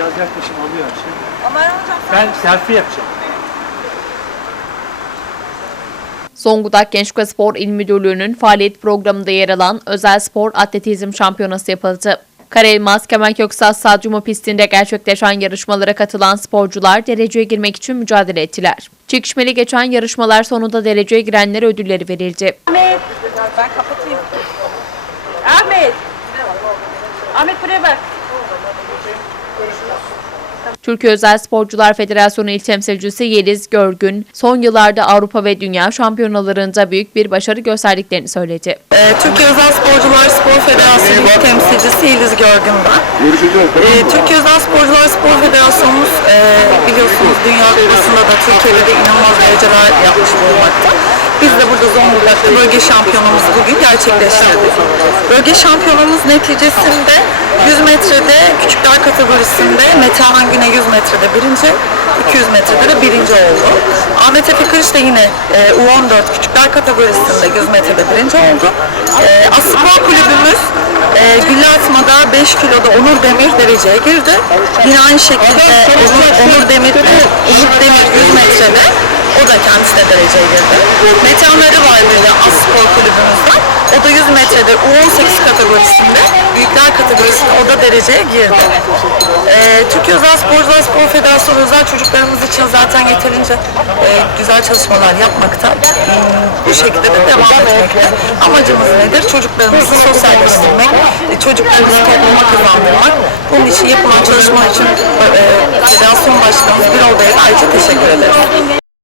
Biraz yaklaşım alıyor her şey. Hocam Ben selfie yapacağım. Zonguldak Gençlik Spor İl Müdürlüğü'nün faaliyet programında yer alan özel spor atletizm şampiyonası yapıldı. Karaelmaz Kemal Köksal Stadyumu pistinde gerçekleşen yarışmalara katılan sporcular dereceye girmek için mücadele ettiler. Çekişmeli geçen yarışmalar sonunda dereceye girenlere ödülleri verildi. Ahmet. Ben kapatayım. Ahmet. Ahmet buraya bak. Türkiye Özel Sporcular Federasyonu İl Temsilcisi Yeliz Görgün, son yıllarda Avrupa ve Dünya şampiyonalarında büyük bir başarı gösterdiklerini söyledi. Ee, Türkiye Özel Sporcular Spor Federasyonu temsilcisi Yeliz Görgün ben. Ee, Türkiye Özel Sporcular Spor Federasyonumuz e, biliyorsunuz Dünya Kupası'nda da Türkiye'de de inanılmaz dereceler yapmış bulunmakta. Bölge şampiyonumuzu bugün gerçekleştirdik. Bölge şampiyonumuz neticesinde 100 metrede küçükler kategorisinde Metehan Güne 100 metrede birinci, 200 metrede de birinci oldu. Ahmet Efe Kılıç da yine e, U14 küçükler kategorisinde 100 metrede birinci oldu. E, Aspor kulübümüz e, gülle atmada 5 kiloda Onur Demir dereceye girdi. Yine aynı şekilde Onur, Onur Demir, Umut Demir 100 metrede o da kendisi de dereceye girdi. Metehanları var bir de Aspor kulübümüzden. O da 100 metrede U18 kategorisinde, büyükler kategorisinde o da dereceye girdi. Ee, Türkiye Özel Sporcular Spor Federasyonu özel çocuklarımız için zaten yeterince e, güzel çalışmalar yapmakta. Hmm, Bu şekilde de devam etmekte. Amacımız nedir? Çocuklarımızı sosyalleştirmek, e, çocuklarımızı topluma kazandırmak. Bunun için yapılan çalışma için e, Federasyon Başkanımız Birol Bey'e ayrıca teşekkür ederiz.